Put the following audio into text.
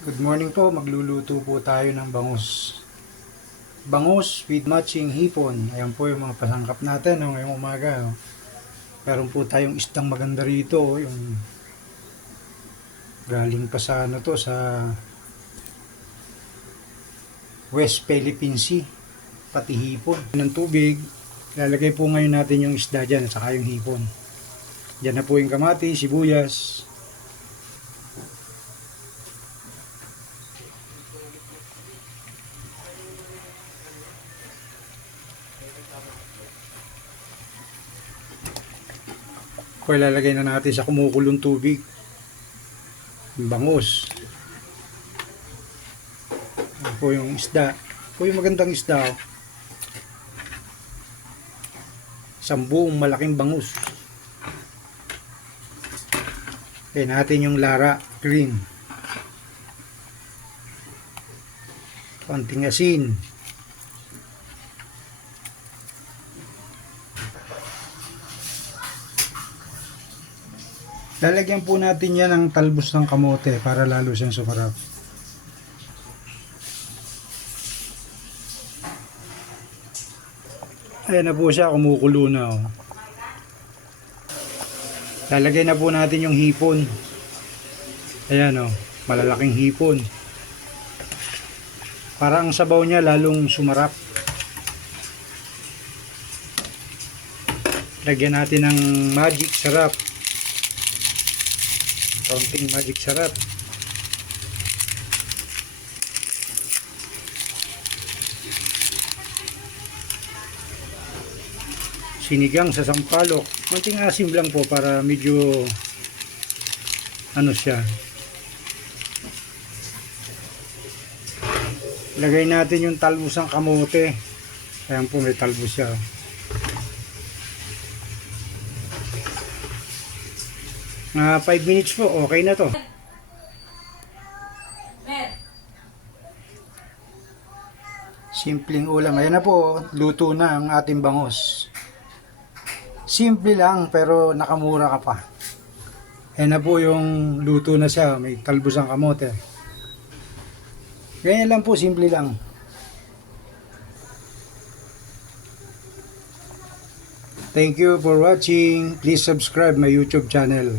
Good morning po, magluluto po tayo ng bangus. Bangus with matching hipon. Ayan po yung mga pasangkap natin no, ngayong umaga. No. Meron po tayong isdang maganda rito. Yung galing pa sa ano to, sa West Philippine Sea. Pati hipon. Ng tubig, lalagay po ngayon natin yung isda dyan at saka yung hipon. Diyan na po yung kamati, sibuyas, Kaya lalagay na natin sa kumukulong tubig. Yung bangus. Yan po yung isda. Po yung magandang isda. Oh. Isang buong malaking bangus. Kaya natin yung lara green. Konting asin. Lalagyan po natin yan ng talbos ng kamote para lalo siyang sumarap. Ayan na po siya, kumukulo na. Oh. Lalagay na po natin yung hipon. Ayan oh, malalaking hipon. Para ang sabaw niya lalong sumarap. Lagyan natin ng magic sarap. Kaunting magic sarap. Sinigang sa sampalok. Konting asim lang po para medyo ano siya. Lagay natin yung talbos ng kamote. Ayan po may talbos siya. Mga 5 minutes po, okay na to. Simpleng ulam. Ayan na po, luto na ang ating bangus. Simple lang pero nakamura ka pa. Ayan na po yung luto na siya. May talbos ang kamote. Ganyan lang po, simple lang. Thank you for watching. Please subscribe my YouTube channel.